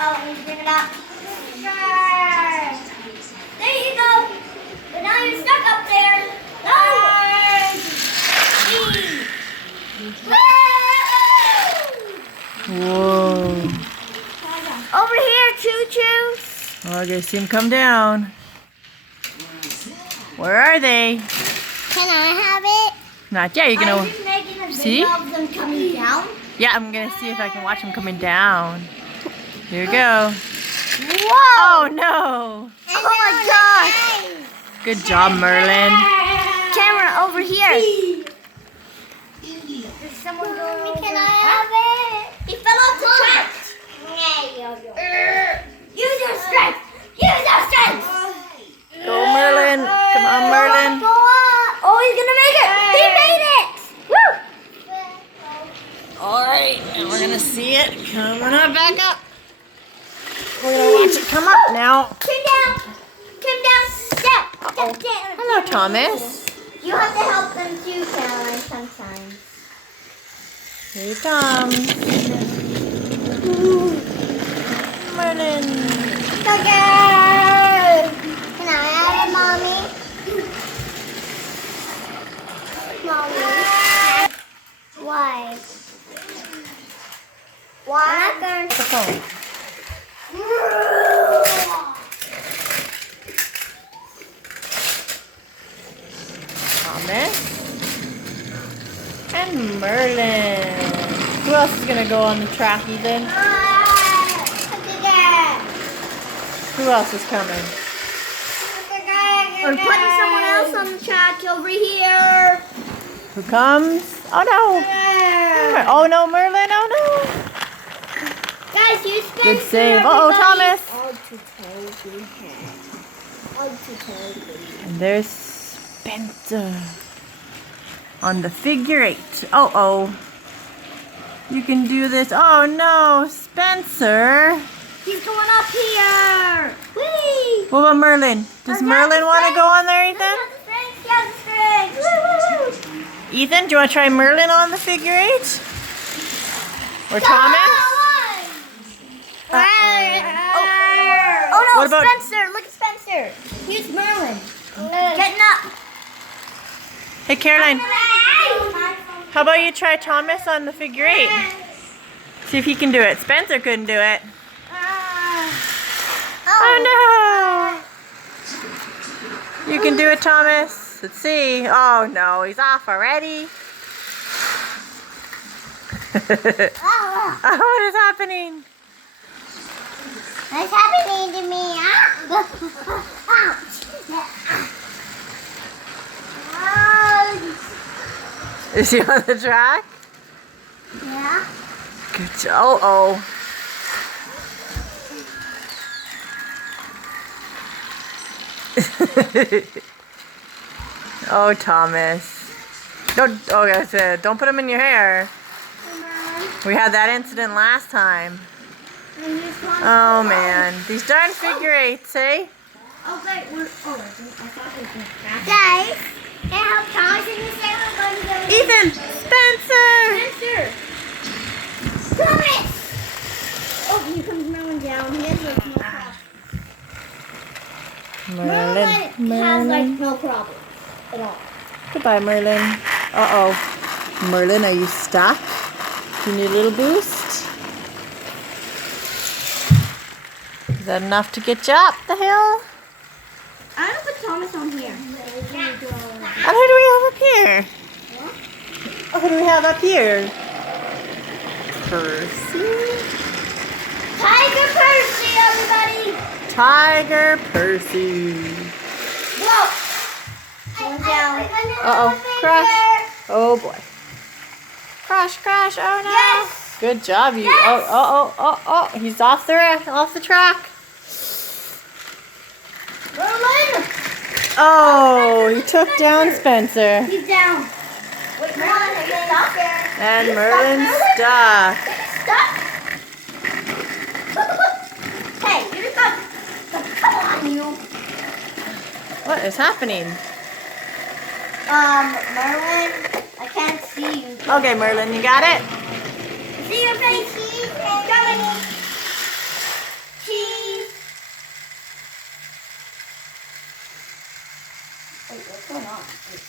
Uh-oh, I need to bring it up. There you go. But now you're stuck up there. Whoa. Over here, choo-choo. Oh, I guess see him come down. Where are they? Can I have it? Not yet. You're Are gonna you just making a see? video of them coming down? Yeah, I'm gonna see if I can watch them coming down. Here we go. Whoa! Oh no! Oh my gosh! Good job, Merlin. Camera over here. There's someone going over. Can I have it? He fell off the track. Use your strength. Use your strength. Go, Merlin. Come on, Merlin. Go up. Oh, he's gonna make it. He made it. Woo! All right, and we're gonna see it coming up back up. We're gonna watch it come up now. Come down. Come down. Step. Step down. Hello, Thomas. You have to help them too, Caroline, sometimes. Here he comes. Merlin. Okay. Can I have it, Mommy? Mommy. Why? Why? The phone. Thomas. And Merlin. Who else is gonna go on the track, Ethan? Who else is coming? We're putting someone else on the track over here. Who comes? Oh no! Oh no, Merlin! Oh no! Guys, you Spencer. Good save. Uh-oh, Thomas. And there's Spencer on the figure 8. Oh. You can do this. Oh no, Spencer. He's going up here. Whee! What about Merlin? Does Merlin want to go on there, Ethan? Ethan, do you want to try Merlin on the figure 8? Or Thomas? Oh no, What about- Spencer. Look at Spencer. Here's Merlin. Getting up. Hey, Caroline, how about you try Thomas on the figure 8? See if he can do it. Spencer couldn't do it. Oh no! You can do it, Thomas. Let's see. Oh no, he's off already. Oh, what is happening? What's happening to me? Is he on the track? Yeah. Good job. Oh. Oh, Thomas. Don't put him in your hair. We had that incident last time. Oh man, these darn figure 8s, eh? Okay, I thought we were guys, can I help Thomas in this day? We're going to go. Ethan! Spencer! Thomas! Oh, here comes Merlin down. He has like no problem. Merlin has like no problem at all. Goodbye, Merlin. Uh-oh. Merlin, are you stuck? You need a little boost? Is that enough to get you up the hill? I'm going to put Thomas on here. And who do we have up here? Oh, who do we have up here? Percy? Tiger Percy, everybody! Tiger Percy. Whoa! Going down. Uh-oh, crash. Oh boy. Crash, oh no. Yes! Good job, you. Yes! Oh, he's off the track. Merlin! Oh, he took down Spencer. He's down. Wait, Merlin, are you stuck? And Merlin's stuck. Stuck? Hey, you're stuck. Come on, you. What is happening? Merlin, I can't see you. Okay, Merlin, you got it? See your face? It's coming. Wait, what's going on?